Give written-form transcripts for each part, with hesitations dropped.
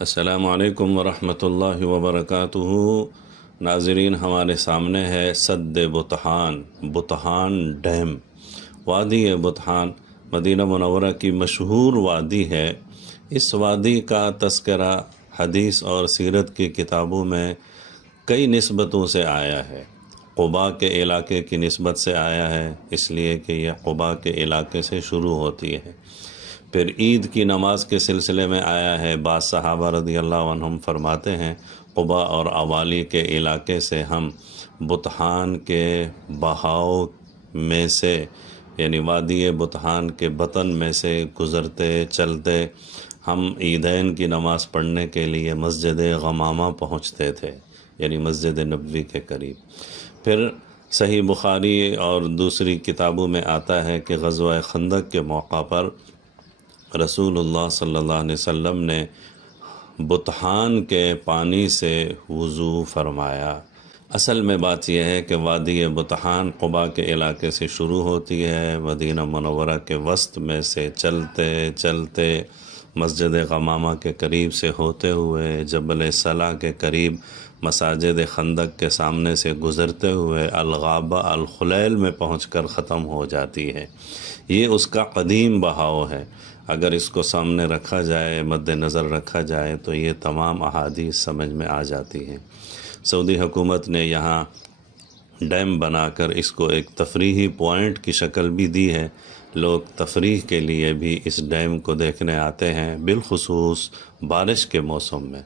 السلام علیکم ورحمۃ اللہ وبرکاتہ۔ ناظرین، ہمارے سامنے ہے سد بطحان ڈیم۔ وادی بطحان مدینہ منورہ کی مشہور وادی ہے۔ اس وادی کا تذکرہ حدیث اور سیرت کی کتابوں میں کئی نسبتوں سے آیا ہے۔ قباء کے علاقے کی نسبت سے آیا ہے، اس لیے کہ یہ قباء کے علاقے سے شروع ہوتی ہے۔ پھر عید کی نماز کے سلسلے میں آیا ہے۔ بعض صحابہ رضی اللہ عنہم فرماتے ہیں قباء اور اوالی کے علاقے سے ہم بطحان کے بہاؤ میں سے، یعنی وادی بطحان کے بطن میں سے گزرتے چلتے ہم عیدین کی نماز پڑھنے کے لیے مسجد غمامہ پہنچتے تھے، یعنی مسجد نبوی کے قریب۔ پھر صحیح بخاری اور دوسری کتابوں میں آتا ہے کہ غزوہ خندق کے موقع پر رسول اللہ صلی اللہ علیہ وسلم نے بطحان کے پانی سے وضو فرمایا۔ اصل میں بات یہ ہے کہ وادی بطحان قباء کے علاقے سے شروع ہوتی ہے، مدینہ منورہ کے وسط میں سے چلتے چلتے مسجد غمامہ کے قریب سے ہوتے ہوئے جبل صلاح کے قریب مساجد خندق کے سامنے سے گزرتے ہوئے الغابہ الخلیل میں پہنچ کر ختم ہو جاتی ہے۔ یہ اس کا قدیم بہاؤ ہے۔ اگر اس کو سامنے رکھا جائے، مد نظر رکھا جائے تو یہ تمام احادیث سمجھ میں آ جاتی ہیں۔ سعودی حکومت نے یہاں ڈیم بنا کر اس کو ایک تفریحی پوائنٹ کی شکل بھی دی ہے۔ لوگ تفریح کے لیے بھی اس ڈیم کو دیکھنے آتے ہیں، بالخصوص بارش کے موسم میں۔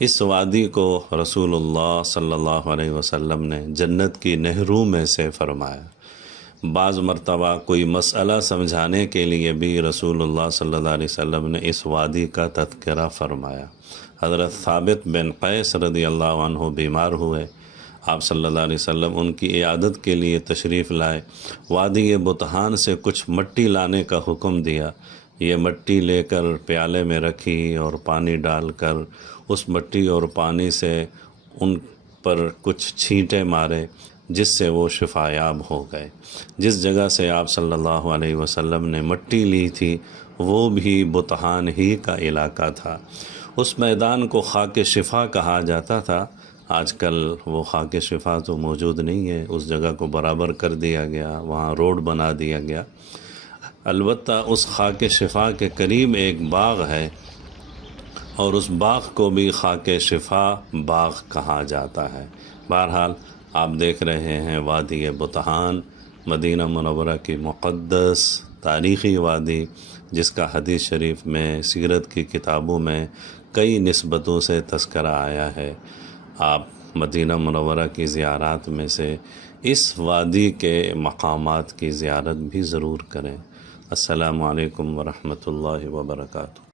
اس وادی کو رسول اللہ صلی اللہ علیہ وسلم نے جنت کی نہروں میں سے فرمایا۔ بعض مرتبہ کوئی مسئلہ سمجھانے کے لیے بھی رسول اللہ صلی اللہ علیہ وسلم نے اس وادی کا تذکرہ فرمایا۔ حضرت ثابت بن قیس رضی اللہ عنہ بیمار ہوئے، آپ صلی اللہ علیہ وسلم ان کی عیادت کے لیے تشریف لائے۔ وادی بطحان سے کچھ مٹی لانے کا حکم دیا۔ یہ مٹی لے کر پیالے میں رکھی اور پانی ڈال کر اس مٹی اور پانی سے ان پر کچھ چھینٹے مارے، جس سے وہ شفا یاب ہو گئے۔ جس جگہ سے آپ صلی اللہ علیہ وسلم نے مٹی لی تھی وہ بھی بطحان ہی کا علاقہ تھا۔ اس میدان کو خاک شفا کہا جاتا تھا۔ آج کل وہ خاک شفا تو موجود نہیں ہے، اس جگہ کو برابر کر دیا گیا، وہاں روڈ بنا دیا گیا۔ البتہ اس خاک شفا کے قریب ایک باغ ہے اور اس باغ کو بھی خاک شفا باغ کہا جاتا ہے۔ بہرحال آپ دیکھ رہے ہیں وادی بطحان، مدینہ منورہ کی مقدس تاریخی وادی، جس کا حدیث شریف میں، سیرت کی کتابوں میں کئی نسبتوں سے تذکرہ آیا ہے۔ آپ مدینہ منورہ کی زیارات میں سے اس وادی کے مقامات کی زیارت بھی ضرور کریں۔ السلام علیکم ورحمۃ اللہ وبرکاتہ۔